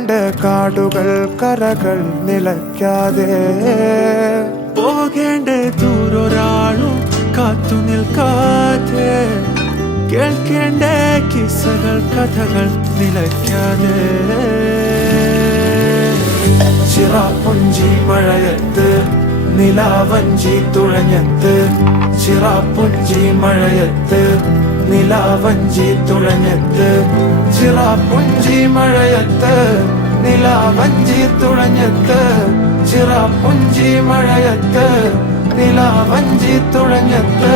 കേൾക്കേണ്ട കാടുകൾ കരകൾ നിലയ്ക്കാതെ പോകേണ്ട ദൂരൊരാളും കാത്തു നിൽക്കാതെ കേൾക്കേണ്ട കിസ്സകൾ കഥകൾ നിലയ്ക്കാതെ ചിറാപ്പുഞ്ചി മഴയത്ത് നിലാവഞ്ചി തുഴഞ്ഞത്ത് ചിറാപ്പുഞ്ചി മഴയത്ത് നിലാവഞ്ചി തുഴഞ്ഞത്ത് ചിറാപ്പുഞ്ചി മഴയത്ത് നിലാവഞ്ചി തുഴഞ്ഞത്ത് ചിറാപ്പുഞ്ചി മഴയത്ത് നിലാവഞ്ചി തുഴഞ്ഞത്ത്